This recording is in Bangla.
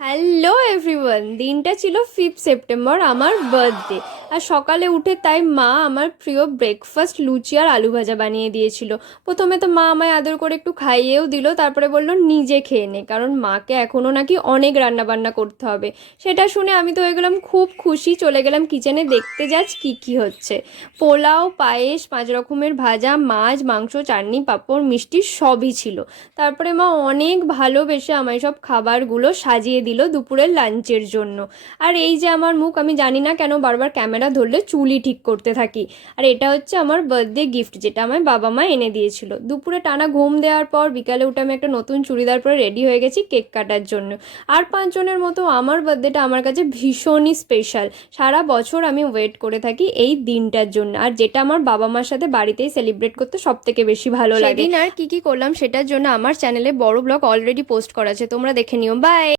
হ্যালো এভরিওয়ান, দিনটা ছিল 5 সেপ্টেম্বর, আমার বার্থডে। আর সকালে উঠে তাই মা আমার প্রিয় ব্রেকফাস্ট লুচি আর আলু ভাজা বানিয়ে দিয়েছিল। প্রথমে তো মা আমায় আদর করে একটু খাইয়েও দিল, তারপরে বলল নিজে খেয়ে নে, কারণ মাকে এখনও নাকি অনেক রান্না বান্না করতে হবে। সেটা শুনে আমি তো হয়ে গেলাম খুব খুশি, চলে গেলাম কিচেনে দেখতে যাচ্ছি কী কী হচ্ছে। পোলাও, পায়েস, 5 রকমের ভাজা, মাছ, মাংস, চাটনি, পাঁপড়, মিষ্টি সবই ছিল। তারপরে মা অনেক ভালোবেসে আমায় সব খাবারগুলো সাজিয়ে দিল দুপুরের লাঞ্চের জন্য। আর এই যে আমার মুখ, আমি জানি না কেন বারবার ক্যামেরা ধরলে চুলই ঠিক করতে থাকি। আর এটা হচ্ছে আমার বার্থডে গিফট, যেটা আমায় বাবা মা এনে দিয়েছিল। দুপুরে টানা ঘুম দেওয়ার পর বিকালে উঠে আমি একটা নতুন চুড়িদার পরে রেডি হয়ে গেছি কেক কাটার জন্য। আর 5 জনের মতো আমার বার্থডেটা আমার কাছে ভীষণই স্পেশাল। সারা বছর আমি ওয়েট করে থাকি এই দিনটার জন্য, আর যেটা আমার বাবা মার সাথে বাড়িতেই সেলিব্রেট করতে সব থেকে বেশি ভালো লাগে। সেদিন আর কি কি করলাম সেটার জন্য আমার চ্যানেলে বড় ব্লগ অলরেডি পোস্ট করা আছে, তোমরা দেখে নিও। বাই।